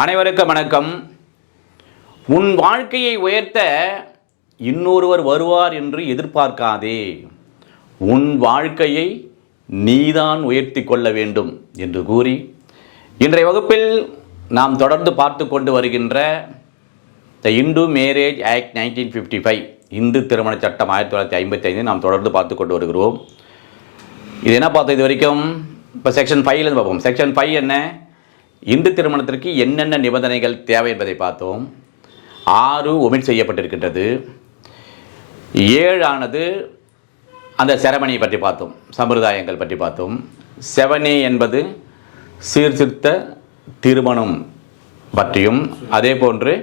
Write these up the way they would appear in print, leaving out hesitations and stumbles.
அனைவருக்கும் வணக்கம். உன் வாழ்க்கையை உயர்த்த இன்னொருவர் வருவார் என்று எதிர்பார்க்காதே. உன் வாழ்க்கையை நீதான் உயர்த்தி கொள்ள வேண்டும் என்று கூறி இன்றைய வகுப்பில் நாம் தொடர்ந்து பார்த்து கொண்டு வருகின்ற த இந்து மேரேஜ் ஆக்ட் 1955 இந்து திருமண சட்டம் 1955 நாம் தொடர்ந்து பார்த்து கொண்டு வருகிறோம். இது என்ன பார்த்தோம் இது வரைக்கும்? இப்போ செக்ஷன் 5லேருந்து பார்ப்போம். செக்ஷன் 5 என்ன? இந்து திருமணத்திற்கு என்னென்ன நிபந்தனைகள் தேவை என்பதை பார்த்தோம். 6 ஒமிட் செய்யப்பட்டிருக்கின்றது. 7 ஆனது அந்த செரமனியை பற்றி பார்த்தோம், சம்பிரதாயங்கள் பற்றி பார்த்தோம். 7A என்பது சீர்திருத்த திருமணம் பற்றியும் அதே போன்று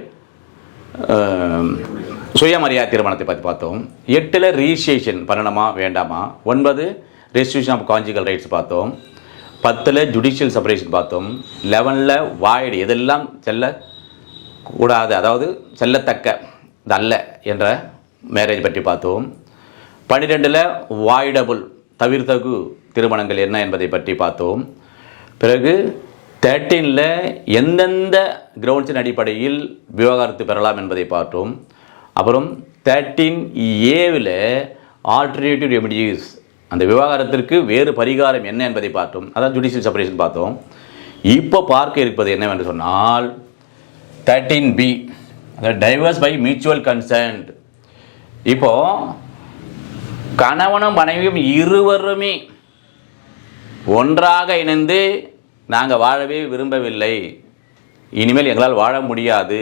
சுயமரியாதை திருமணத்தை பற்றி பார்த்தோம். 8ல் ரிஜிஸ்ட்ரேஷன் பண்ணணுமா வேண்டாமா. 9 ரெஸ்ட்ரிக்ஷன் ஆஃப் கான்ஜுகல் ரைட்ஸ் பார்த்தோம். 10ல் ஜுடிஷியல் செப்பரேஷன் பார்த்தோம். 11ல் வாய்டு எதெல்லாம் செல்லக்கூடாது, அதாவது செல்லத்தக்க அல்ல என்ற மேரேஜ் பற்றி பார்த்தோம். 12ல் வாய்டபுள் தவிர்த்தகு திருமணங்கள் என்ன என்பதை பற்றி பார்த்தோம். பிறகு 13ல் எந்தெந்த கிரவுண்ட்ஸின் அடிப்படையில் விவாகரத்து பெறலாம் என்பதை பார்த்தோம். அப்புறம் 13Aவில் ஆல்டர்னேட்டிவ் ரெமிடிஸ், அந்த விவாகரத்திற்கு வேறு பரிகாரம் என்ன என்பதை பார்த்தோம். அதான் ஜுடிஷியல் செப்பரேஷன் பார்த்தோம். இப்போ பார்க்க இருப்பது என்னவென்று சொன்னால் 13B, அதாவது டைவர்ஸ் பை மியூச்சுவல் கன்சென்ட். இப்போ கணவனும் மனைவியும் இருவருமே ஒன்றாக இணைந்து நாங்கள் வாழவே விரும்பவில்லை, இனிமேல் எங்களால் வாழ முடியாது,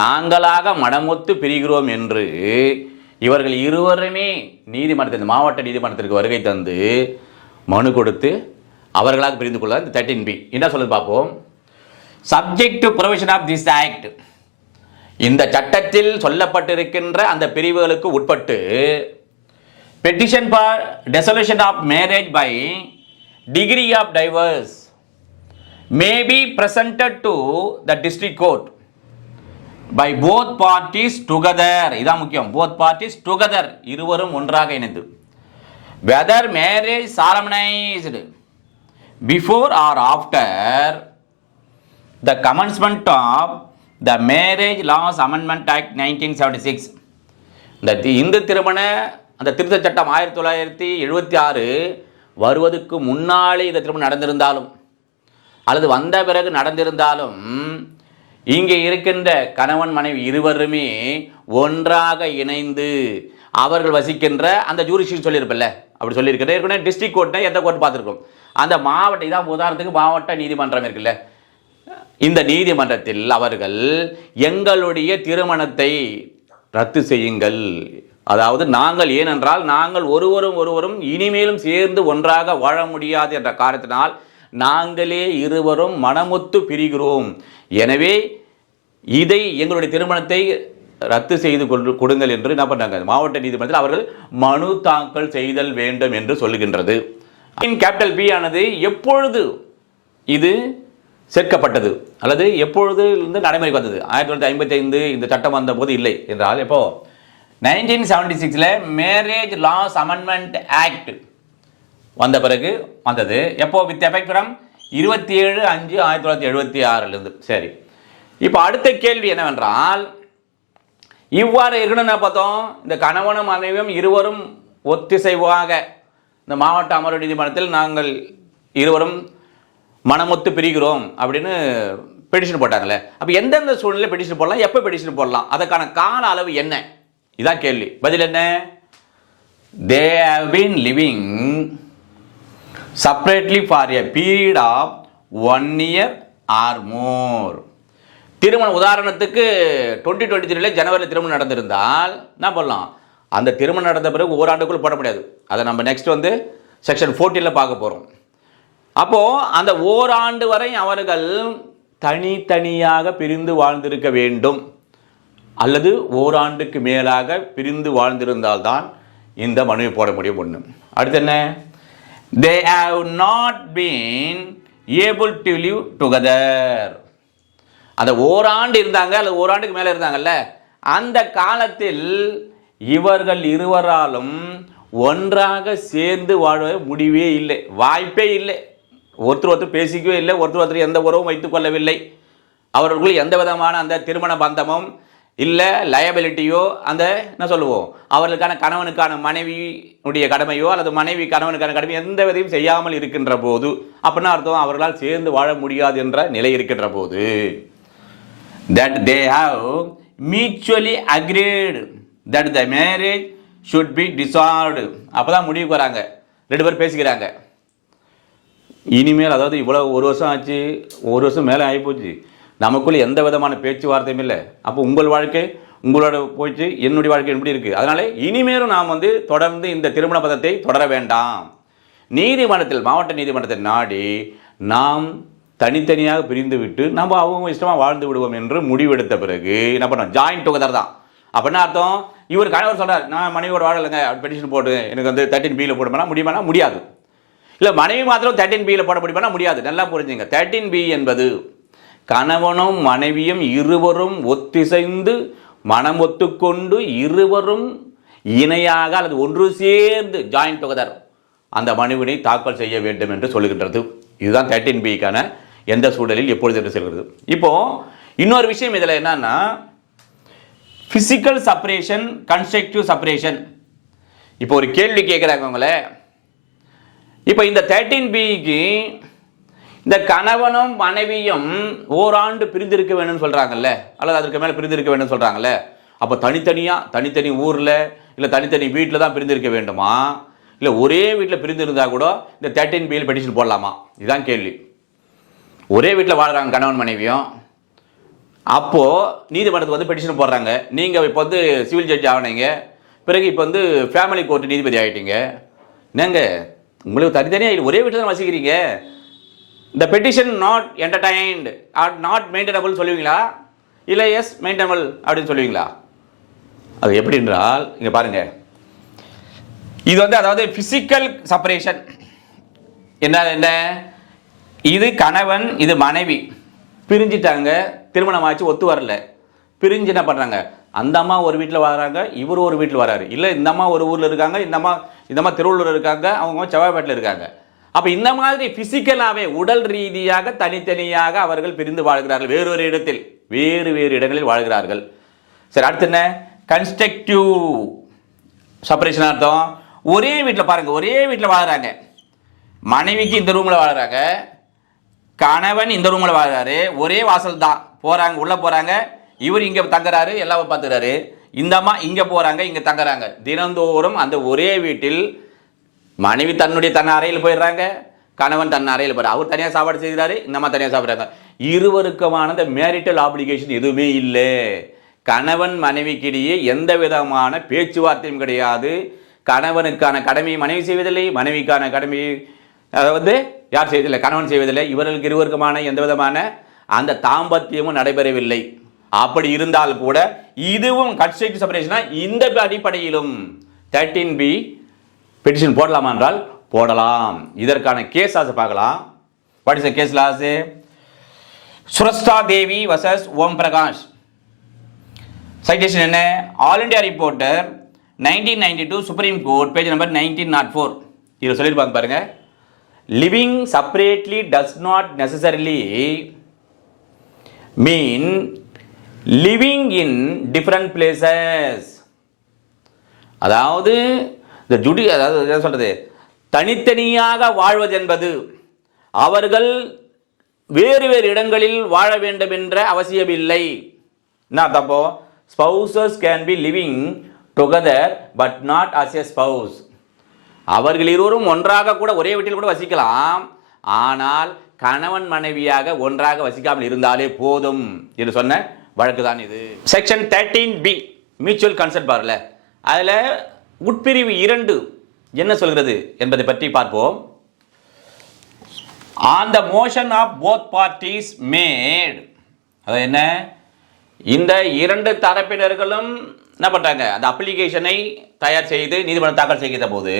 நாங்களாக மனமொத்து பிரிகிறோம் என்று இவர்கள் இருவருமே நீதிமன்றத்தின் மாவட்ட நீதிமன்றத்திற்கு வருகை தந்து மனு கொடுத்து அவர்களாக பிரிந்து கொள்ள இந்த 13B என்ன சொல்லுது பார்ப்போம். Subject to provision of this act, இந்த சட்டத்தில் சொல்லப்பட்டிருக்கின்ற அந்த பிரிவுகளுக்கு உட்பட்டு petition for dissolution of marriage by decree of divorce may be presented to the district court by both parties together. இதான் முக்கியம், both parties together, இருவரும் ஒன்றாக இணைந்து. whether marriage solemnized before or after the commencement of the Marriage Laws Amendment Act 1976, இந்த இந்து திருமண அந்த திருத்த சட்டம் 1976 வருவதற்கு முன்னாலே இந்த திருமணம் நடந்திருந்தாலும் அல்லது வந்த பிறகு நடந்திருந்தாலும் இங்கே இருக்கின்ற கணவன் மனைவி இருவருமே ஒன்றாக இணைந்து அவர்கள் வசிக்கின்ற அந்த ஜூரிஸ்டிக்ஷன் சொல்லியிருப்பில்ல, அப்படி சொல்லியிருக்கிற ஏற்கனவே டிஸ்ட்ரிக்ட் கோர்ட்டை எந்த கோர்ட் பார்த்துருக்கோம், அந்த மாவட்ட இதான் உதாரணத்துக்கு மாவட்ட நீதிமன்றம் இருக்குல்ல, இந்த நீதிமன்றத்தில் அவர்கள் எங்களுடைய திருமணத்தை ரத்து செய்யுங்கள், அதாவது நாங்கள், ஏனென்றால் நாங்கள் ஒருவரும் இனிமேலும் சேர்ந்து ஒன்றாக வாழ முடியாது என்ற காரணத்தினால் நாங்களே இருவரும் மனமொத்து பிரிகிறோம், எனவே இதை எங்களுடைய திருமணத்தை ரத்து செய்து கொடுங்கள் என்று என்ன பண்ணாங்க, மாவட்ட நீதிமன்றத்தில் அவர்கள் மனு தாக்கல் செய்தல் வேண்டும் என்று சொல்லுகின்றது. கேபிட்டல் பி ஆனது எப்பொழுது இது சேர்க்கப்பட்டது அல்லது எப்பொழுது இருந்து நடைமுறைக்கு வந்தது? 1955 இந்த சட்டம் வந்த போது இல்லை என்றால் எப்போ? 1976 மேரேஜ் லாஸ் அமெண்ட்மெண்ட் ஆக்ட் வந்த பிறகு வந்தது. எப்போ? With effect from 27/5/1976. சரி, இப்போ அடுத்த கேள்வி என்னவென்றால், இவ்வாறு இருக்கணும்னு பார்த்தோம், இந்த கணவனும் மனைவியும் இருவரும் ஒத்திசைவாக இந்த மாவட்ட அமர்வு நீதிமன்றத்தில் நாங்கள் இருவரும் மனமொத்து பிரிகிறோம் அப்படின்னு பெட்டிஷன் போட்டாங்களே, அப்போ எந்தெந்த சூழ்நிலை பெட்டிஷன் போடலாம், எப்போ பெட்டிஷன் போடலாம், அதற்கான கால அளவு என்ன? இதான் கேள்வி. பதில் என்ன? they have been living separately for a period of 1 year or more. திருமணம் உதாரணத்துக்கு 2023 ஜனவரியில் திருமணம் நடந்திருந்தால் என்ன பண்ணலாம், அந்த திருமணம் நடந்த பிறகு ஓராண்டுக்குள் போட முடியாது, அதை நம்ம நெக்ஸ்ட் செக்ஷன் 14 பார்க்க போகிறோம். அப்போது அந்த ஓராண்டு வரை அவர்கள் தனித்தனியாக பிரிந்து வாழ்ந்திருக்க வேண்டும், அல்லது ஓராண்டுக்கு மேலாக பிரிந்து வாழ்ந்திருந்தால்தான் இந்த மனுவை போட முடியும். ஒன்று. அடுத்து என்ன? they have not been able to live together. அந்த ஓராண்டு இருந்தாங்க அல்லது ஓராண்டுக்கு மேலே இருந்தாங்கல்ல, அந்த காலத்தில் இவர்கள் இருவராலும் ஒன்றாக சேர்ந்து வாழ முடிவே இல்லை, வாய்ப்பே இல்லை, ஒருத்தர் பேசிக்கவே இல்லை, ஒருத்தர் எந்த உறவும் வைத்துக் கொள்ளவில்லை. அவர்களுக்குள் எந்த விதமான அந்த திருமண பந்தமும் இல்லை லயபிலிட்டியோ அந்த என்ன சொல்லுவோம் அவர்களுக்கான கணவனுக்கான மனைவியுடைய கடமையோ அல்லது மனைவி கணவனுக்கான கடமை எந்த விதையும் செய்யாமல் இருக்கின்ற போது அப்படின்னா அர்த்தம் அவர்களால் சேர்ந்து வாழ முடியாது என்ற நிலை இருக்கின்ற போது that they have mutually agreed that the marriage should be dissolved. அப்பதான் முடிவுக்கு வராங்க, ரெண்டு பேரும் பேசிக்கிறாங்க. இனிமேல் அதாவது இவ்வளவு ஒரு வருஷம் ஆச்சு, ஒரு வருஷம் மேலே ஆகிப்போச்சு, நமக்குள்ள எந்த விதமான பேச்சுவார்த்தையும் இல்லை. அப்போ உங்கள் வாழ்க்கை உங்களோட போயிடுச்சு, என்னுடைய வாழ்க்கை எப்படி இருக்குது, அதனால இனிமேலும் நாம் தொடர்ந்து இந்த திருமண பதத்தை தொடர வேண்டாம். நீதிமன்றத்தில் மாவட்ட நீதிமன்றத்தை நாடி நாம் தனித்தனியாக பிரிந்து விட்டு நம்ம அவங்க இஷ்டமாக வாழ்ந்து விடுவோம் என்று முடிவெடுத்த பிறகு என்ன பண்ணோம், ஜாயின்ட் டுகெதர் தான். அப்படின்னா அர்த்தம் இவர் கணவர் சொல்கிறார், நான் மனைவியோட வாழலைங்க, பெட்டிஷன் போட்டு எனக்கு 13B போட முடியுமானா முடியாது. இல்லை மனைவி மாத்திரம் 13B போட முடியுமானா முடியாது. நல்லா புரிஞ்சுங்க, 13B என்பது கணவனும் மனைவியும் இருவரும் ஒத்திசைந்து மனம் ஒத்துக்கொண்டு இருவரும் இணையாக அல்லது ஒன்று சேர்ந்து ஜாயின்ட் டுகெதர் அந்த மனுவினை தாக்கல் செய்ய வேண்டும் என்று சொல்லுகின்றது. இதுதான் 13Bக்கான எந்த சூழலில் எப்பொழுது என்று சொல்கிறது. இப்போ இன்னொரு விஷயம் இதில் என்னன்னா, பிசிக்கல் செப்பரேஷன், கன்ஸ்ட்ரக்டிவ் செப்பரேஷன். இப்போ ஒரு கேள்வி கேட்குறாங்க உங்களை, இப்போ இந்த 13Bக்கு இந்த கணவனும் மனைவியும் ஓராண்டு பிரிந்திருக்க வேணும்னு சொல்றாங்கல்ல, அல்லது அதற்கு மேலே பிரிந்திருக்க வேண்டும் சொல்றாங்கல்ல, அப்போ தனித்தனி ஊரில் இல்லை தனித்தனி வீட்டில் தான் பிரிந்திருக்க வேண்டுமா, இல்லை ஒரே வீட்டில் பிரிந்திருந்தா கூட இந்த 13B பெட்டிஷன் போடலாமா? இதுதான் கேள்வி. ஒரே வீட்டில் வாழ்கிறாங்க கணவன் மனைவியும், அப்போது நீதிமன்றத்துக்கு பெட்டிஷன் போடுறாங்க. நீங்கள் இப்போ சிவில் ஜட்ஜ் ஆகினீங்க, பிறகு இப்போ ஃபேமிலி கோர்ட் நீதிபதி ஆகிட்டீங்க. என்னங்க உங்களுக்கு தனித்தனியாக ஒரே வீட்டில் தான் வசிக்கிறீங்க, இந்த petition not entertained or not maintainable சொல்லுவீங்களா, இல்லை எஸ் மெயின்டனபிள் அப்படின்னு சொல்லுவீங்களா? அது எப்படி என்றால் இங்கே பாருங்கள், இது அதாவது பிசிக்கல் செப்பரேஷன். என்ன, இது கணவன் இது மனைவி பிரிஞ்சிட்டாங்க, திருமணம் ஆச்சு, ஒத்து வரல, பிரிஞ்சு என்ன பண்ணுறாங்க, அந்த அம்மா ஒரு வீட்டில் வராங்க, இவர் ஒரு வீட்டில் வராரு, இல்லை இந்த அம்மா ஒரு ஊரில் இருக்காங்க, இந்த அம்மா திருவள்ளூர் இருக்காங்க, அவங்க செவ்வாய்பேட்டில் இருக்காங்க. அப்போ இந்த மாதிரி பிசிக்கலாகவே உடல் ரீதியாக தனித்தனியாக அவர்கள் பிரிந்து வாழ்கிறார்கள், வேறு இடங்களில் வாழ்கிறார்கள். சரி, அடுத்து என்ன, கன்ஸ்ட்ரக்டிவ் செப்பரேஷன் அர்த்தம் ஒரே வீட்டில் பாருங்க, ஒரே வீட்டில் வாழ்கிறாங்க, மனைவிக்கு இந்த ரூமில் வாழ்கிறாங்க, கணவன் இந்த ரூமில் வாழ்கிறாரு, ஒரே வாசல் தான், போகிறாங்க உள்ளே போகிறாங்க, இவர் இங்கே தங்குறாரு, எல்லாம் பார்த்துக்கிறாரு, இந்த அம்மா இங்கே போகிறாங்க, இங்கே தங்குறாங்க. தினந்தோறும் அந்த ஒரே வீட்டில் மனைவி தன் அறையில் போயிடுறாங்க, கணவன் தன் அறையில் போயிடுறாரு, அவர் தனியாக சாப்பாடு செய்கிறாரு, இந்த அம்மா தனியாக சாப்பிட்றாங்க. இருவருக்குமான அந்த மேரிட்டல் ஆப்ளிகேஷன் எதுவுமே இல்லை. கணவன் மனைவிக்கிடையே எந்த விதமான பேச்சுவார்த்தையும் கிடையாது. கணவனுக்கான கடமையை மனைவி செய்வதில்லை, மனைவிக்கான கடமையை யார் செய்வதில்லை, கணவன் செய்வதில்லை. இவர்களுக்கு இருவருக்குமான எந்த விதமான அந்த தாம்பத்தியமும் நடைபெறவில்லை. அப்படி இருந்தால் கூட இதுவும் கன்ஸ்ட்ரக்டிவ் செப்பரேஷனா, இந்த அடிப்படையிலும் 13B பெட்டிஷன் போடலாமா என்றால் போடலாம். இதற்கான கேஸ் லாஸ் பார்க்கலாம். What is the case law? Surastha Devi versus Om Prakash. Citation என்ன? All India Reporter 1992 Supreme Court page number 1904. இதில் சொல்லியிருப்பாங்க பாருங்க, living separately does not necessarily mean living in different places. அதாவது அதாவது என்ன சொல்றது, தனித்தனியாக வாழ்வது என்பது அவர்கள் வேறு இடங்களில் வாழ வேண்டும் என்ற அவசியமில்லை. என்ன தப்போ? spouses can be living together but not as a spouse. அவர்கள் இருவரும் ஒன்றாக கூட ஒரே வீட்டில் கூட வசிக்கலாம், ஆனால் கணவன் மனைவியாக ஒன்றாக வசிக்காமல் இருந்தாலே போதும் என்று சொன்ன வழக்கு தான் இது. செக்ஷன் 13B மியூச்சுவல் கன்சென்ட் பார்ல, அதில் உட்பிரிவு 2 என்ன சொல்கிறது என்பதை பற்றி பார்ப்போம். On the motion of both parties made, அது என்ன, இந்த 2 தரப்பினர்களும் என்ன பண்றாங்க, அந்த அப்ளிகேஷனை தயார் செய்து நீதிமன்றம் தாக்கல் செய்கிற போது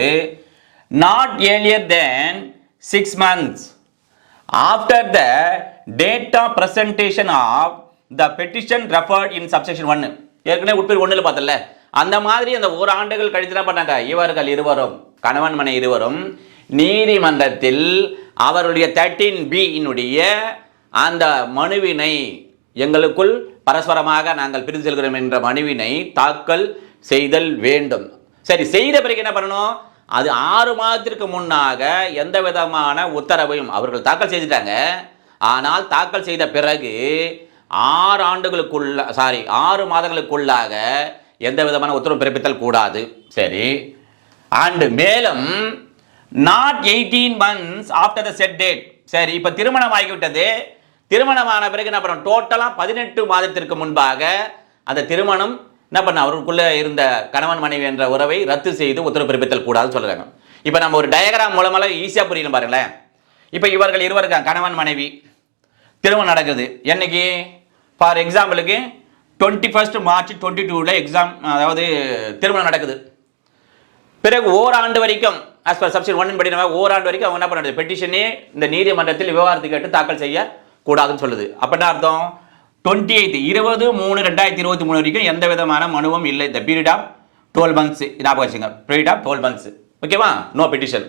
not earlier than 6 months after the date of presentation of the petition referred in subsection 1. ஏற்கனவே உட்பிரிவு 1ல பார்த்தல, அந்த மாதிரி அந்த ஒரு ஆண்டுகள் கழித்து என்ன பண்ணாங்க, இவர்கள் இருவரும் கணவன் மனை இருவரும் நீதிமன்றத்தில் அவருடைய 13B அந்த மனுவினை எங்களுக்குள் பரஸ்பரமாக நாங்கள் பிரிந்து செல்கிறோம் என்ற மனுவினை தாக்கல் செய்தல் வேண்டும். சரி, செய்த பிறகு என்ன பண்ணணும்? அது 6 மாதத்திற்கு முன்னாக எந்த விதமான உத்தரவையும் அவர்கள் தாக்கல் செய்துட்டாங்க. ஆனால் தாக்கல் செய்த பிறகு 6 மாதங்களுக்குள்ளாக எந்த விதமான உத்தரவு பிறப்பித்தல் கூடாது. சரி, அண்ட் மேலும் not 18 months after the set date. சரி, இப்போ திருமணம் ஆகிவிட்டது. திருமணமான பிறகு என்ன பண்ணணும்? டோட்டலாக 18 மாதத்திற்கு முன்பாக அந்த திருமணம் என்ன பண்ண அவருக்குள்ள இருந்த கணவன் மனைவி என்ற உறவை ரத்து செய்து உத்தரவு பிறப்பித்தல் கூடாதுன்னு சொல்றாங்க. இப்போ நம்ம ஒரு டயக்ராம் மூலமாக ஈஸியாக புரியணும் பாருங்களேன். இப்போ இவர்கள் இருவருக்காங்க, கணவன் மனைவி, திருமணம் நடக்குது. என்னைக்கு? ஃபார் எக்ஸாம்பிளுக்கு 21 March 22 எக்ஸாம், அதாவது திருமணம் நடக்குது. பிறகு ஓராண்டு வரைக்கும் ஆஸ் பர் செக்ஷன் 1 படி ஓராண்டு வரைக்கும் அவங்க என்ன பண்ணுறது? பெட்டிஷனே இந்த நீதிமன்றத்தில் விவகாரத்தை கேட்டு தாக்கல் செய்ய கூடாதுன்னு சொல்லுது. அப்போ என்ன அர்த்தம்? 20/3/2023 வரைக்கும் எந்த விதமான மனுவும் இல்லை. இந்த பீரியட் ஆஃப் 12 months ஞாபகம் வச்சுங்க. Period of 12 months. ஓகேவா? No petition.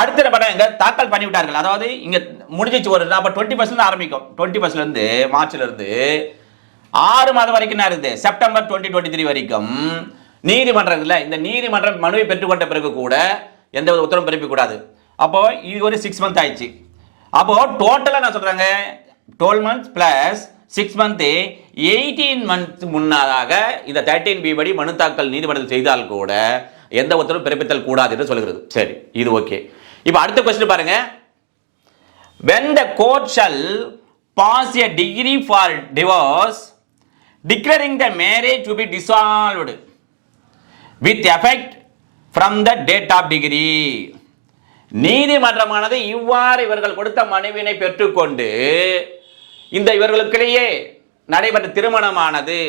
அடுத்த படம் இங்க தாக்கல் பண்ணிவிட்டார்கள். அதாவது இங்க முடிஞ்சிச்சு. ஒரு 20% ஆரம்பிக்கும். 20% மார்ச்ல இருந்து 6 மாதம் வரைக்கும் என்ன இருக்குது? செப்டம்பர் 2023 வரைக்கும் நீதிமன்றத்தில் இந்த நீதிமன்றம் மனுவை பெற்றுக்கொண்ட பிறகு கூட எந்த உத்தரவும் பிறப்பிக்க கூடாது. அப்போ இது ஒரு 6 months ஆயிடுச்சு. அப்போ டோட்டலா நான் சொல்றாங்க 12 months பிளஸ் 6 months 18 months முன்னதாக இந்த 13B படி மனு தாக்கல் நீதிமன்றத்தில் செய்தால் கூட எந்த உத்தரவும் பிறப்பித்தல் கூடாது என்று சொல்கிறது. சரி, இது ஓகே. இப்போ அடுத்த क्वेश्चन பாருங்க. when the court shall pass a decree for divorce declaring the marriage to be dissolved with effect from the date of decree. நீதிமன்றமானது இவ்வாறு இவர்கள் கொடுத்த மனுவினை பெற்றுக்கொண்டு இந்த இவர்களுக்கிடையே நடைபெற்ற திருமணமானது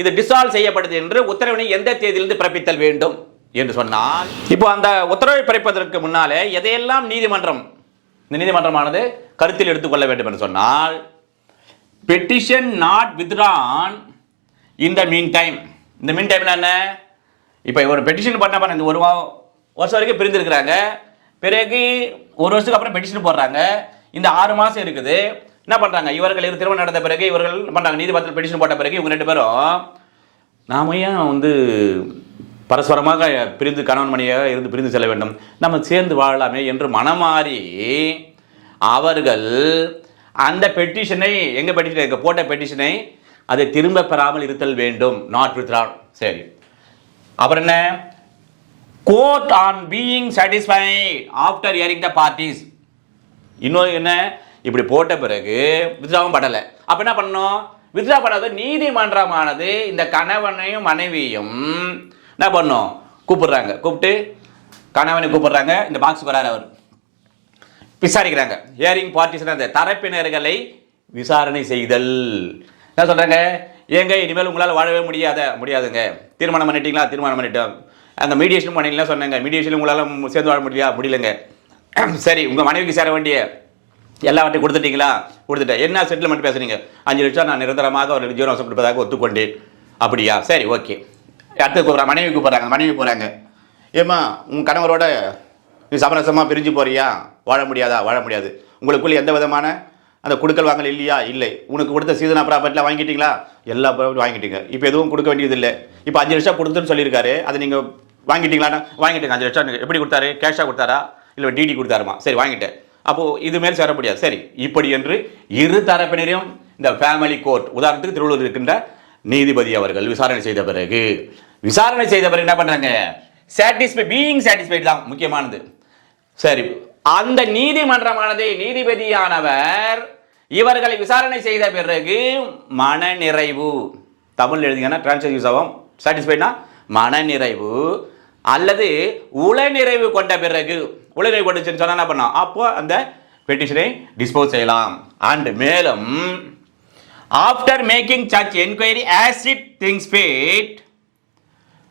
இது டிசால்வ் செய்யப்படுது என்று உத்தரவினை எந்த தேதியிலிருந்து பிறப்பித்தல் வேண்டும் என்று சொன்னால், இப்போ அந்த உத்தரவை பிறப்பதற்கு முன்னாலே எதையெல்லாம் இந்த நீதிமன்றமானது கருத்தில் எடுத்துக்கொள்ள வேண்டும் என்று சொன்னால், petition not withdrawn in the mean time. இந்த மீன் டைம் என்ன? இப்போ ஒரு பெட்டிஷன் பண்ண இந்த 1 வருஷம் வரைக்கும் பிரிந்திருக்கிறாங்க. பிறகு 1 வருஷத்துக்கு அப்புறம் பெட்டிஷன் போடுறாங்க. இந்த 6 மாதம் இருக்குது. என்ன பண்ணுறாங்க? இவர்கள் திருமணம் நடந்த பிறகு இவர்கள் பண்ணுறாங்க, நீதிமன்றத்தில் பெட்டிஷன் போட்ட பிறகு இவங்க 2 பேரும் நாம ஏன் பரஸ்பரமாக பிரிந்து கணவன் மனைவியாக இருந்து பிரிந்து செல்ல வேண்டும், நம்ம சேர்ந்து வாழலாமே என்று மனமாறி அவர்கள் அந்த பெட்டிஷனை எங்க போட்ட பெட்டிஷனை அதை திரும்ப பெறாமல் இருத்தல் வேண்டும். Not withdrawn. சரி, அப்புறம் என்ன? Court on being satisfied after hearing the parties. இன்னொரு என்ன? இப்படி போட்ட பிறகு வித்ட்ராவும் பண்ணலை. அப்போ என்ன பண்ணணும்? வித்ட்ரா பண்ணாத நீதிமன்றமானது இந்த கணவனையும் மனைவியும் என்ன பண்ணும்? கூப்பிட்டு கணவனை கூப்பிடுறாங்க. இந்த பாக்ஸ் வராரு, அவர் விசாரிக்கிறாங்க. ஹியரிங் பார்ட்டிஸ் அந்த தரப்பினர்களை விசாரணை செய்தல். என்ன சொல்றாங்க? ஏங்க இனிமேல் உங்களால் வாழவே முடியாதுங்க. திருமணம் பண்ணிட்டீங்களா? திருமணம் பண்ணிட்டோம். அந்த மீடியேஷன் பண்ணிங்களா? சொன்னாங்க. மீடியேஷன் உங்களால் சேர்ந்து வாழ முடியலங்க. சரி, உங்கள் மனைவிக்கு சேர வேண்டிய எல்லாவற்றையும் கொடுத்துட்டீங்களா? கொடுத்துட்டேன். என்ன செட்டில்மெண்ட் பேசுறீங்க? 5 லட்சம் நான் நிரந்தரமாக ஒரு ஜீவனாம்சம் கொடுப்பதாக ஒத்துக்கொண்டேன். அப்படியா? சரி, ஓகே. அடுத்து மனைவி கூப்பிட்றாங்க. மனைவி போகிறாங்க. ஏம்மா, உங்கள் கணவரோட நீ சமரசமாக பிரிஞ்சு போறியா? வாழ முடியாது. உங்களுக்குள்ள எந்த விதமான அந்த கொடுக்கல் வாங்கல் இல்லையா? இல்லை. உனக்கு கொடுத்த சீதனா ப்ராப்பர்ட்டிலாம் வாங்கிட்டீங்களா? எல்லா ப்ராப்பர்ட்டி வாங்கிட்டீங்க. இப்போ எதுவும் கொடுக்க வேண்டியது இல்லை. இப்போ 5 லட்சம் கொடுத்துன்னு சொல்லியிருக்காரு. அதை நீங்கள் வாங்கிட்டீங்களாண்ணா? வாங்கிட்டேங்க. 5 லட்சம் எப்படி கொடுத்தாரு? கேஷாக கொடுத்தாரா இல்லை டிடி கொடுத்தாருமா? சரி, வாங்கிட்டேன். அப்போது இது மேல் சேர முடியாது. சரி, இப்படி என்று இரு தரப்பினரையும் இந்த ஃபேமிலி கோர்ட், உதாரணத்துக்கு திருவள்ளூர் இருக்கின்ற நீதிபதி அவர்கள் விசாரணை செய்த பிறகு என்ன பண்ணுறாங்க? பீயிங் சாட்டிஸ்ஃபைட் தான் முக்கியமானது. சரி, அந்த நீதிமன்றமானது நீதிபதியானவர் இவர்களை விசாரணை செய்த பிறகு மனநிறைவு, தமிழ் எழுதிங்கன்னா டிரான்ஸ்லேட் யூஸ் ஆகும். சாட்டிஸ்ஃபைட்னா மனநிறைவு அல்லது உளநிறைவு கொண்ட பிறகு, உளநிறைவு கொண்டுச்சுன்னு சொன்னா என்ன பண்ணலாம்? அப்போ அந்த பெட்டிஷனை டிஸ்போஸ் செய்யலாம். அண்ட் மேலும் after making such enquiry as it things fit,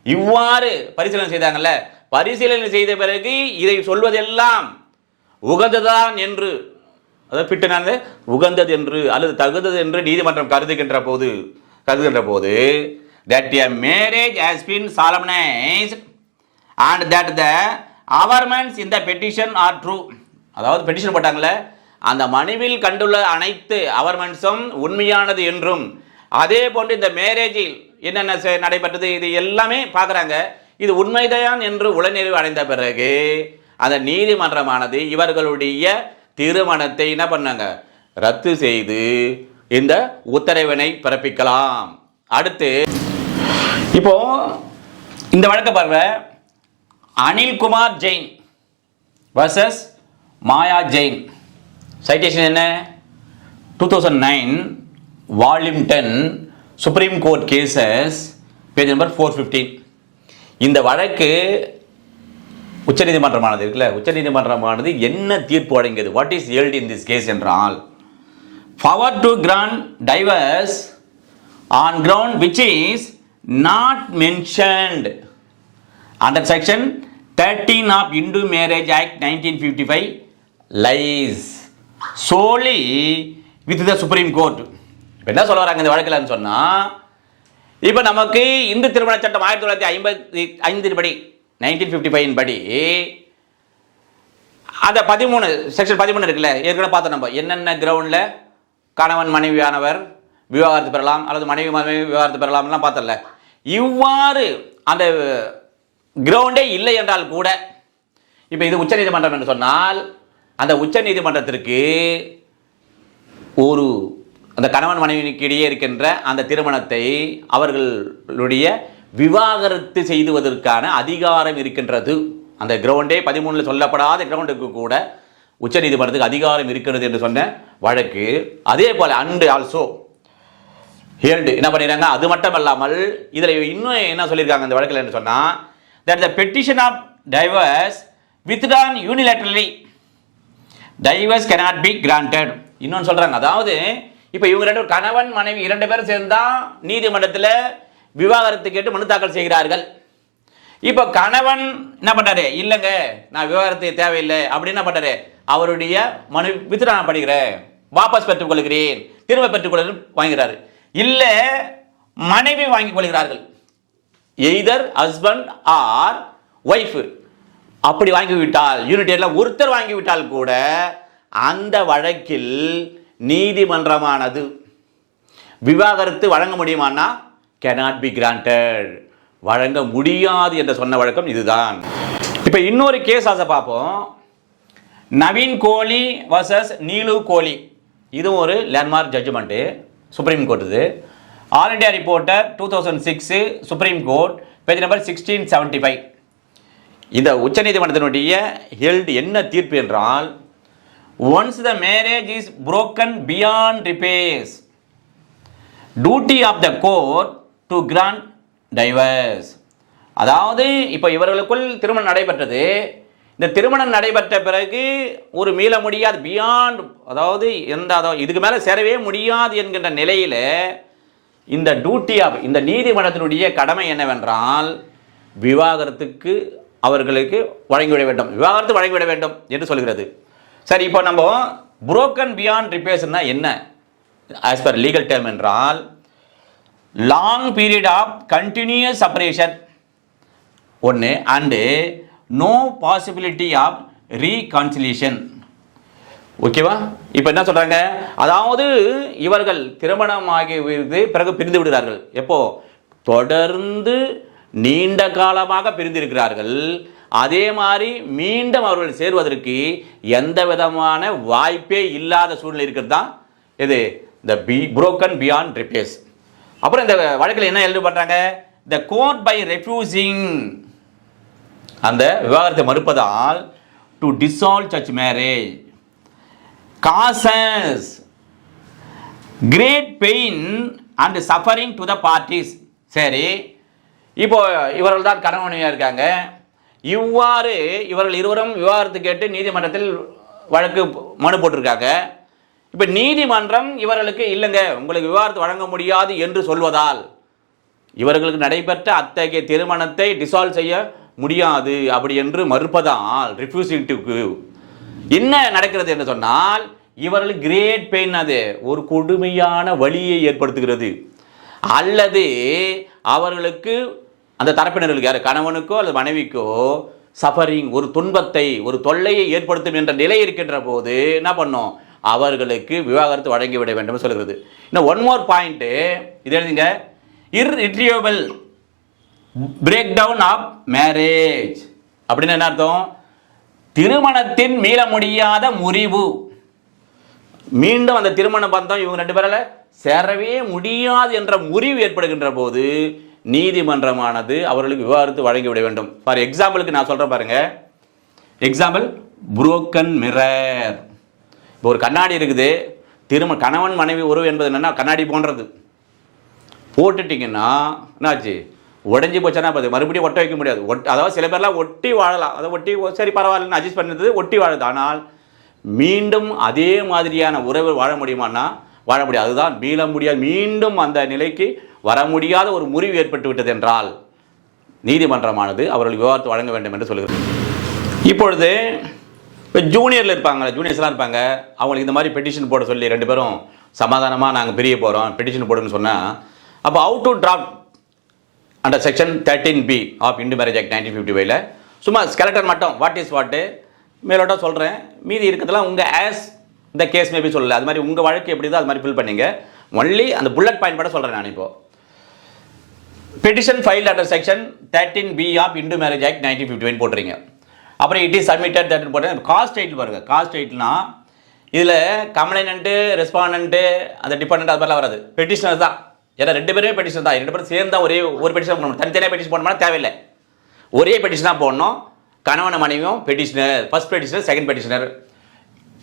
இவ்வாறு பரிசீலனை செய்தாங்கல்ல, பரிசீலனை செய்த பிறகு இதை சொல்வதெல்லாம் உகந்ததான் என்று, அதாவது ஃபிட்னானது உகந்தது என்று அல்லது தகுந்தது என்று நீதிமன்றம் கருதுகின்ற போது that a marriage has been solemnized and that the averments in the petition are true. அதாவது பெட்டிஷன் போட்டாங்கல்ல, அந்த மனுவில் கண்டுள்ள அனைத்து அவர்மெண்ட்ஸும் உண்மையானது என்றும், அதே போன்று இந்த மேரேஜில் என்னென்ன நடைபெற்றது இது எல்லாமே பார்க்குறாங்க, இது உண்மைதான் என்று உளநிறைவு அடைந்த பிறகு அந்த நீதிமன்றமானது இவர்களுடைய திருமணத்தை என்ன பண்ணாங்க, ரத்து செய்து இந்த உத்தரவினை பிறப்பிக்கலாம். அடுத்து இப்போ இந்த வழக்க பாருங்க, அனில்குமார் ஜெயின் வர்சஸ் மாயா ஜெயின். சைட்டேஷன் என்ன? 2009 volume 10 Supreme Court cases, page number 415. இந்த வழக்கு உச்சநீதிமன்றமானது இருக்குல்ல, உச்சநீதிமன்றமானது என்ன தீர்ப்பு வழங்கியது, what is held in this case என்றால், power to grant divorce on ground which is not mentioned under section 13 of Hindu Marriage Act 1955 lies solely with the Supreme Court. என்ன சொல்ல வராங்க இந்த வழக்கில்னு சொன்னா, இப்போ நமக்கு இந்து திருமண சட்டம் 1955 படி 1955 படி அந்த 13 செக்ஷன் 13 இருக்குல்ல, ஏற்கனவே பார்த்தோம் நம்ம என்னென்ன கிரவுண்டில் கணவன் மனைவியானவர் விவாகரத்து பெறலாம் அல்லது மனைவி விவாகரத்து பெறலாம்லாம் பார்த்தல. இவ்வாறு அந்த கிரவுண்டே இல்லை என்றால் கூட, இப்போ இது உச்ச நீதிமன்றம் என்று சொன்னால், அந்த உச்ச நீதிமன்றத்திற்கு ஒரு அந்த கணவன் மனைவிக்கு இடையே இருக்கின்ற அந்த திருமணத்தை அவர்களுடைய விவாகரத்து செய்துவதற்கான அதிகாரம் இருக்கின்றது. அந்த கிரவுண்டே 13 சொல்லப்படாத கிரவுண்டுக்கு கூட உச்ச நீதிமன்றத்துக்கு அதிகாரம் இருக்கிறது என்று சொன்ன வழக்கு. அதே போல அண்டு ஆல்சோ ஹேல்டு என்ன பண்ணிடுறாங்க, அது மட்டும் இல்லாமல் இதில் இன்னும் என்ன சொல்லியிருக்காங்க இந்த வழக்கில் என்று சொன்னால், that the petition of divorce withdrawn unilaterally divorce cannot be granted. இன்னொன்று சொல்கிறாங்க, அதாவது இப்போ இவங்க ரெண்டு கணவன் மனைவி 2 பேரும் சேர்ந்தா நீதிமன்றத்தில் விவாகரத்து கேட்டு மனு தாக்கல் செய்கிறார்கள். இப்போ கணவன் என்ன பண்ணுறாரு, இல்லைங்க நான் விவாகரத்து தேவையில்லை அப்படின்னு என்ன பண்ணுறாரு, அவருடைய மனு வித்ட்ரா பண்ணிக்கிறேன், வாபஸ் பெற்றுக் கொள்கிறேன், திரும்ப பெற்றுக்கொள்ள வாங்கிறாரு. இல்லை மனைவி வாங்கிக் கொள்கிறார்கள், எய்தர் ஹஸ்பண்ட் ஆர் ஒய்ஃப். அப்படி வாங்கிவிட்டால் யூனிட்டியில் ஒருத்தர் வாங்கிவிட்டால் கூட அந்த வழக்கில் நீதிமன்றமானது விவாகரத்து வழங்க முடியுமானா cannot be granted, வழங்க முடியாது என்று சொன்ன வழக்கம் இதுதான். இப்போ இன்னொரு கேஸ் ஆசை பார்ப்போம், நவீன் கோலி வர்சஸ் நீலு கோலி. இது ஒரு லேண்ட்மார்க் ஜட்ஜ்மெண்ட்டு சுப்ரீம் கோர்ட். இது all India reporter 2006 supreme Court, page number 1675. இந்த உச்சநீதிமன்றத்தினுடைய ஹெல்ட் என்ன தீர்ப்பு என்றால், once the marriage is broken beyond repairs, duty of the court to grant divorce. அதாவது இப்போ இவர்களுக்குள் திருமணம் நடைபெற்றது, இந்த திருமணம் நடைபெற்ற பிறகு ஒரு மீள முடியாது பியாண்ட், அதாவது இதுக்கு மேலே சேரவே முடியாது என்கின்ற நிலையில் இந்த டியூட்டி ஆஃப் இந்த நீதிமன்றத்தினுடைய கடமை என்னவென்றால், விவாகரத்துக்கு அவர்களுக்கு வழங்கிவிட வேண்டும், விவாகரத்து வழங்கிவிட வேண்டும் என்று சொல்கிறது. சரி, இப்போ நம்ம புரோக்கன் பியாண்ட் ரிப்பேர்ஸ்னா என்ன ஆஸ் பர் லீகல் டேர்ம் என்றால், long period of continuous separation ஒன்று, and no possibility of reconciliation. ஓகேவா? இப்போ என்ன சொல்றாங்க, அதாவது இவர்கள் திருமணமாகி பிறகு பிரிந்து விடுகிறார்கள். எப்போ? தொடர்ந்து நீண்ட காலமாக பிரிந்திருக்கிறார்கள். அதே மாதிரி மீண்டும் அவர்கள் சேருவதற்கு எந்த விதமான வாய்ப்பே இல்லாத சூழ்நிலை இருக்கிறது தான் இது இந்த புரோக்கன் பியாண்ட் ரிப்பேர்ஸ். அப்புறம் இந்த வழக்கில் என்ன எழுதி பண்றாங்க, த கோர்ட் பை ரெஃப்யூசிங், அந்த விவாகரத்தை மறுப்பதால், to dissolve such marriage causes great pain and suffering to the parties. சரி, இப்போ இவர்கள் தான் கணவன் மனைவியாக இருக்காங்க. இவ்வாறு இவர்கள் இருவரும் விவாகரத்து கேட்டு நீதிமன்றத்தில் வழக்கு மனு போட்டிருக்காங்க. இப்போ நீதிமன்றம் இவர்களுக்கு இல்லைங்க உங்களுக்கு விவாகரத்து வழங்க முடியாது என்று சொல்வதால், இவர்களுக்கு நடைபெற்ற அத்தகைய திருமணத்தை டிசால்வ் செய்ய முடியாது அப்படி என்று மறுப்பதால், ரிஃப்யூசிங் டு கிவ், என்ன நடக்கிறது என்று சொன்னால், இவர்களுக்கு கிரேட் பெயின், அது ஒரு கொடுமையான வலியை ஏற்படுத்துகிறது. அல்லது அவர்களுக்கு அந்த தரப்பினர்களுக்கு, யார் கணவனுக்கோ அல்லது மனைவிக்கோ சஃபரிங், ஒரு துன்பத்தை ஒரு தொல்லையை ஏற்படுத்தும் என்ற நிலை இருக்கின்ற போது என்ன பண்ணும், அவர்களுக்கு விவாகரத்து வழங்கிவிட வேண்டும் சொல்கிறது. இன்னும் ஒன் மோர் பாயிண்ட் இது எழுதுங்க. irretrievable breakdown of marriage அப்படின்னு என்ன அர்த்தம்? திருமணத்தின் மீள முடியாத முறிவு. மீண்டும் அந்த திருமண பந்தம் இவங்க ரெண்டு பேரால சேரவே முடியாது என்ற முறிவு ஏற்படுகின்ற போது நீதிமன்றமானது அவர்களுக்கு விவாகரத்து வழங்கிவிட வேண்டும். ஃபார் எக்ஸாம்பிளுக்கு நான் சொல்றேன் பாருங்க. Example broken mirror. இப்போ ஒரு கண்ணாடி இருக்குது. கணவன் மனைவி உறவு என்பது என்னன்னா கண்ணாடி போன்றது. போட்டுட்டீங்கன்னா என்னாச்சு? உடஞ்சி போச்சுன்னா மறுபடியும் ஒட்ட வைக்க முடியாது. அதாவது சில பேர்லாம் ஒட்டி வாழலாம். அதை ஒட்டி சரி பரவாயில்லன்னு அட்ஜஸ்ட் பண்ணுறது ஒட்டி வாழுது. ஆனால் மீண்டும் அதே மாதிரியான உறவு வாழ முடியுமான்னா வாழ முடியாது. அதுதான் மீள முடியாது. மீண்டும் அந்த நிலைக்கு வர முடியாத ஒரு முறிவு ஏற்பட்டு விட்டது என்றால் நீதிமன்றமானது அவர்களுக்கு விவாகரத்து வழங்க வேண்டும் என்று சொல்கிறது. இப்பொழுது இப்போ ஜூனியரில் இருப்பாங்க, ஜூனியர்ஸ்லாம் இருப்பாங்க. அவங்களுக்கு இந்த மாதிரி பெட்டிஷன் போட சொல்லி ரெண்டு பேரும் சமாதானமாக நாங்கள் பிரிய போகிறோம் பெட்டிஷன் போடுன்னு சொன்னால், அப்போ out to draft under section 13B of Hindu marriage act 1955 சும்மா ஸ்கெலட்டன் மட்டும் வாட் இஸ் வாட்டு மேலோட்ட சொல்கிறேன். மீதி இருக்கிறதுலாம் உங்கள் ஆஸ் இந்த கேஸ் மேபி சொல்லலை. அது மாதிரி உங்கள் வழக்கு எப்படி தான் அது மாதிரி ஃபில் பண்ணிங்க. ஒன்லி அந்த புல்லட் பாயிண்ட் மட்டும் சொல்கிறேன் நான். இப்போ petition filed under section 13B of Hindu marriage act 1955 போட்டுறீங்க. அப்புறம் இட் இஸ் சப்மிட்டட் தட் போட்டு காஸ்ட் டைட்டில் பாருங்க. காஸ்ட் டைட்டில்னா இதில் கம்ப்ளைனன்ட்டு ரெஸ்பாண்டன்ட்டு அந்த டிபெண்டன்ட் அது மாதிரிலாம் வராது. பெட்டிஷனர் தான். ஏன்னா ரெண்டு பேருமே பெட்டிஷன் தான். ரெண்டு பேரும் சேர்ந்தா ஒரே ஒரு பெட்டிஷன் போடணும். தனித்தனியாக பெட்டிஷன் போடணும்னா தேவையில்லை. ஒரே பெட்டிஷன் தான் போடணும். கணவன் மனைவியும் petitioner, first petitioner, second petitioner.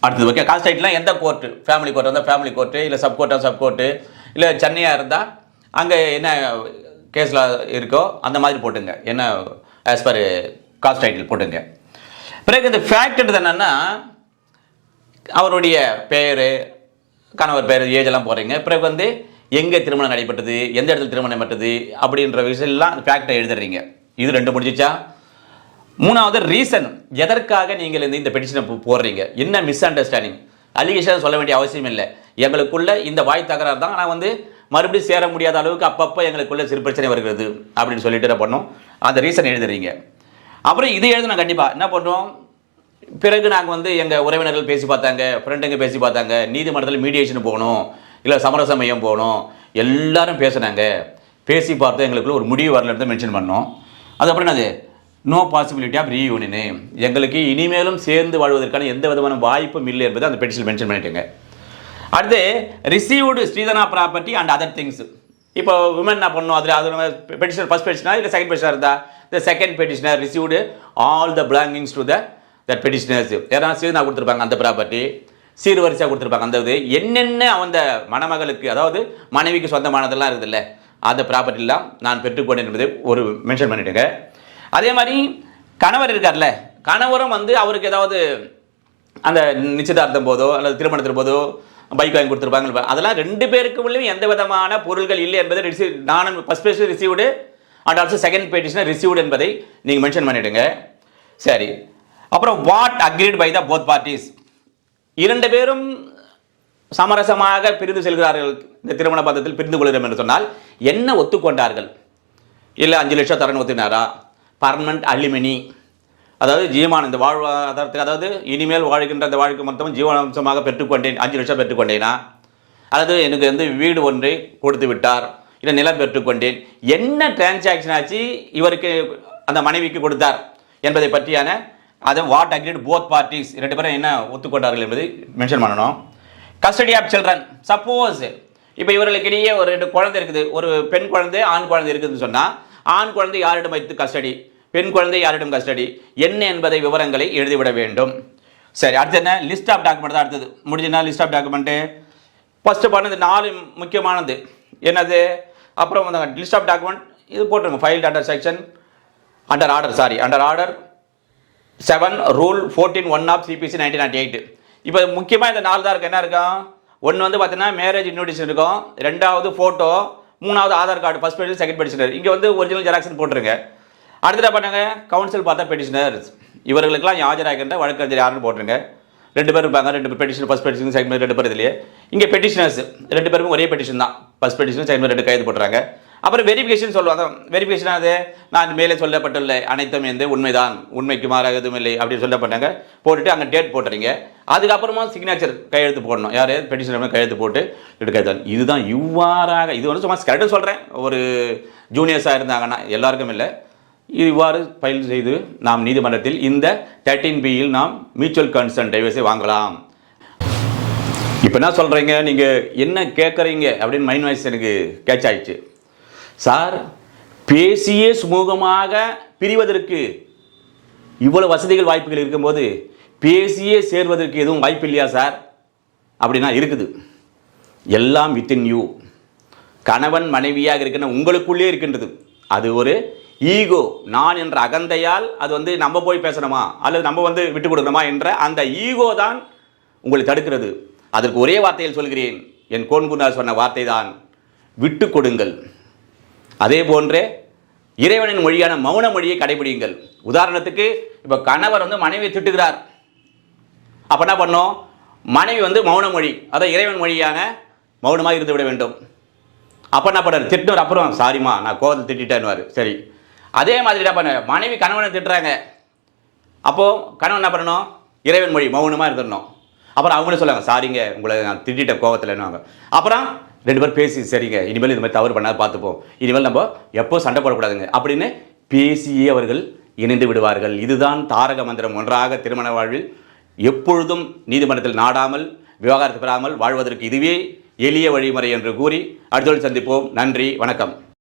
அடுத்தது ஓகே. காஸ்ட் டைட்டில்னா எந்த கோர்ட்டு, ஃபேமிலி கோர்ட் இருந்தால் ஃபேமிலி கோர்ட்டு, இல்லை சப் கோர்ட்டாக சப் கோர்ட்டு, இல்லை சென்னையாக இருந்தால் அங்கே என்ன கேஸில் இருக்கோ அந்த மாதிரி போட்டுங்க. என்ன ஆஸ் பர் காஸ்ட் டைட்டில் போட்டுங்க. பிறகு இந்த ஃபேக்ட் என்னன்னா அவருடைய பேர், கணவர் பேர், ஏஜ் எல்லாம் போடுறீங்க. பிறகு வந்து எங்கே திருமணம் நடைபெற்றது, எந்த இடத்துல திருமணம் நடைபெற்றது அப்படின்ற விஷயம்லாம் ஃபேக்டை எழுதுறீங்க. இது ரெண்டு முடிஞ்சிச்சா? மூணாவது ரீசன், எதற்காக நீங்கள் இந்த பெட்டிஷனை போடுறீங்க, என்ன மிஸ் அண்டர்ஸ்டாண்டிங். அலிகேஷன் சொல்ல வேண்டிய அவசியம் இல்லை. எங்களுக்குள்ள இந்த வாய் தகராறு தான், ஆனால் வந்து மறுபடியும் சேர முடியாத அளவுக்கு அப்பப்போ எங்களுக்குள்ள சிறு பிரச்சனை வருகிறது அப்படின்னு சொல்லிட்டு என்ன பண்ணோம், அந்த ரீசன் எழுதுறீங்க. அப்புறம் இது எழுதுனா கண்டிப்பாக என்ன பண்ணுறோம், பிறகு நாங்கள் வந்து எங்கள் உறவினர்கள் பேசி பார்த்தாங்க, ஃப்ரெண்டுங்க பேசி பார்த்தாங்க, நீதிமன்றத்தில் மீடியேஷன் போகணும், இல்லை சமரச மையம் போகணும், எல்லாரும் பேசுனாங்க, பேசி பார்த்து எங்களுக்குள்ள ஒரு முடிவு வரலன்னு மென்ஷன் பண்ணோம். அது அப்புறம் அது நோ பாசிபிலிட்டி ஆஃப் ரீயூனியனு, எங்களுக்கு இனிமேலும் சேர்ந்து வாழ்வதற்கான எந்த விதமான வாய்ப்பும் இல்லை என்பதை அந்த பெட்டிஷன் மென்ஷன் பண்ணிட்டுங்க. அடுத்து received stridhana property and other things. இப்போ விமன் என்ன பண்ணணும், அதில் பெட்டிஷனர் ஃபர்ஸ்ட் பெட்டிஷனா இல்லை செகண்ட் பெட்டிஷனாக இருந்தால் the second petitioner received all the belongings to that petitioners. ஏன்னா ஸ்ரீதனா கொடுத்துருப்பாங்க அந்த ப்ராப்பர்ட்டி, சீர்வரிசையாக கொடுத்துருப்பாங்க. அந்த இது என்னென்ன அந்த மணமகளுக்கு அதாவது மனைவிக்கு சொந்தமானதெல்லாம் இருக்குதுல்ல அந்த ப்ராப்பர்ட்டிலாம் நான் பெற்றுக்கொண்டேன் என்பதை ஒரு மென்ஷன் பண்ணிட்டுங்க. அதே மாதிரி கணவர் இருக்கார்ல, கணவரும் வந்து அவருக்கு ஏதாவது அந்த நிச்சயதார்த்தம் போதோ அல்லது திருமணத்தின் போதோ பைக் வாங்கி கொடுத்துருப்பாங்க. அதெல்லாம் ரெண்டு பேருக்குள்ளேயும் எந்த விதமான பொருள்கள் இல்லை என்பதை நான் first petition received and also second petition received என்பதை நீங்கள் மென்ஷன் பண்ணிவிடுங்க. சரி, அப்புறம் what agreed by the both parties, இரண்டு பேரும் சமரசமாக பிரிந்து செல்கிறார்கள், இந்த திருமண பந்தத்தில் பிரிந்து கொள்கிறோம் என்று சொன்னால் என்ன ஒத்துக்கொண்டார்கள்? இல்லை 5 லட்சம் தரன்னு ஒத்துனாரா? பர்மனன்ட் அலிமினி, அதாவது ஜீவமான இந்த வாழ்வாதாரத்துக்கு, அதாவது இனிமேல் வாழ்கின்ற அந்த வாழ்க்கை மொத்தம் ஜீவனாம்சமாக பெற்றுக்கொண்டேன், 5 லட்சம் பெற்றுக்கொண்டேனா? அல்லது எனக்கு வந்து வீடு ஒன்றை கொடுத்து விட்டார், இல்லை நிலம் பெற்றுக்கொண்டேன், என்ன டிரான்சாக்ஷன் ஆச்சு இவருக்கு அந்த மனைவிக்கு கொடுத்தார் என்பதை பற்றியான அதை வாட் அக்ரீட் போத் பார்ட்டிஸ், ரெண்டு பேரும் என்ன ஒத்துக்கொண்டார்கள் என்பதை மென்ஷன் பண்ணணும். கஸ்டடி ஆஃப் சில்ட்ரன், சப்போஸ் இப்போ இவர்களுக்கு இடையே ஒரு 2 குழந்தை இருக்குது, ஒரு பெண் குழந்தை ஆண் குழந்தை இருக்குதுன்னு சொன்னால் ஆண் குழந்தை யாரிடம் வைத்து கஸ்டடி, பெண் குழந்தை யாரிடம் கஸ்டடி என்ன என்பதை விவரங்களை எழுதிவிட வேண்டும். சரி, அடுத்து என்ன, லிஸ்ட் ஆஃப் டாக்குமெண்ட் தான் அடுத்தது. முடிஞ்சுன்னா லிஸ்ட் ஆஃப் டாக்குமெண்ட்டு ஃபஸ்ட்டு பண்ணது 4 முக்கியமானது என்னது. அப்புறம் லிஸ்ட் ஆஃப் டாக்குமெண்ட் இது போட்டுருங்க. Filed under section under order 7 rule 14(1) of CPC 1998. இப்போ முக்கியமாக இந்த 4 தான் இருக்குது. என்ன இருக்கும், ஒன்று வந்து பார்த்தீங்கன்னா மேரேஜ் இன்விடேஷன் இருக்கும், 2வது ஃபோட்டோ, 3வது Aadhaar card, first petition second petitioner. இங்கே வந்து ஒரிஜினல் ஜெராக்ஷன் போட்டுருங்க. அடுத்தது பண்ணுங்க, கவுன்சில் பார்த்தா பெட்டிஷனர்ஸ், இவர்களுக்கெல்லாம் ஆஜராகின்ற வழக்கறிஞர் யாருன்னு போட்டுருங்க. 2 பேர் இருப்பாங்க, 2 பெட்டிஷன், ஃபர்ஸ்ட் பெட்டிஷன் செகண்ட் 2 பேர் இதுலேயே. இங்கே பெட்டிஷனர்ஸ் 2 பேருக்கும் ஒரே பெட்டிஷன் தான், ஃபர்ஸ்ட் பெட்டிஷன் செகண்ட் 2 கைது போட்டுறாங்க. அப்புறம் வெரிஃபிகேஷன் சொல்லுவாங்க. வெரிஃபிகேஷன் அது நான் மேலே சொல்லப்பட்டுள்ள அனைத்தும் உண்மைதான், உண்மைக்கு மாறாக எதுவும் இல்லை அப்படின்னு சொல்லப்பட்டாங்க. போட்டுட்டு அங்கே டேட் போட்டுறீங்க. அதுக்கப்புறமா சிக்னேச்சர் கையெழுத்து போடணும். யார் பெட்டிஷனர் கையெழுத்து போட்டு எடுக்கிறது. இதுதான் இவ்வாறாக, இது வந்து சும்மா கரெக்டாக சொல்கிறேன், ஒரு ஜூனியர்ஸாக இருந்தாங்கன்னா எல்லாருக்கும் இல்லை. இவ்வாறு ஃபைல் செய்து நாம் நீதிமன்றத்தில் இந்த 13B-யில் நாம் மியூச்சுவல் கன்சர்ன் டைவர்ஸை வாங்கலாம். இப்போ என்ன சொல்கிறீங்க, நீங்கள் என்ன கேட்குறீங்க அப்படின்னு மைண்ட் வாய்ஸ் எனக்கு கேட்ச் ஆயிடுச்சு. சார், பேசியே சுமூகமாக பிரிவதற்கு இவ்வளோ வசதிகள் வாய்ப்புகள் இருக்கும்போது பேசியே சேர்வதற்கு எதுவும் வாய்ப்பு இல்லையா சார் அப்படின்னா இருக்குது. எல்லாம் வித்தின் யூ. கணவன் மனைவியாக இருக்கின்ற உங்களுக்குள்ளே இருக்கின்றது. அது ஒரு ஈகோ, நான் என்ற அகந்தையால் அது வந்து நம்ம போய் பேசணுமா அல்லது நம்ம வந்து விட்டு கொடுக்கணுமா என்ற அந்த ஈகோ தான் உங்களை தடுக்கிறது. அதற்கு ஒரே வார்த்தையில் சொல்கிறேன், என் கோன்குனார் சொன்ன வார்த்தை தான், விட்டு கொடுங்கள். அதே போன்றே இறைவனின் மொழியான மௌன மொழியை கடைபிடியுங்கள். உதாரணத்துக்கு இப்போ கணவர் வந்து மனைவியை திட்டுகிறார், அப்போ என்ன பண்ணோம், மனைவி வந்து மௌன மொழி, அதான் இறைவன் மொழியான மௌனமாக இருந்து விட வேண்டும். அப்போ என்ன பண்ணார், திட்டினவர் அப்புறம் சாரிம்மா நான் கோவத்தில் திட்டான்வார். சரி, அதே மாதிரி என்ன பண்ண, மனைவி கணவனை திட்டுறாங்க, அப்போது கணவன் என்ன பண்ணணும், இறைவன் மொழி மௌனமாக இருந்துடணும். அப்புறம் அவங்களே சொல்லுவாங்க, சாரிங்க உங்களை நான் திட்டிட்ட கோவத்தில்னுவாங்க. அப்புறம் 2 பேர் பேசி, சரிங்க இனிமேல் இது மாதிரி தவறு பண்ணால் பார்த்துப்போம், இனிமேல் நம்ம எப்போ சண்டை போடக்கூடாதுங்க அப்படின்னு பேசியே அவர்கள் இணைந்து விடுவார்கள். இதுதான் தாரக மந்திரம். ஒன்றாக திருமண வாழ்வில் எப்பொழுதும் நீதிமன்றத்தில் நாடாமல் விவாகரத்து பெறாமல் வாழ்வதற்கு இதுவே எளிய வழிமுறை என்று கூறி அடுத்த சந்திப்போம். நன்றி, வணக்கம்.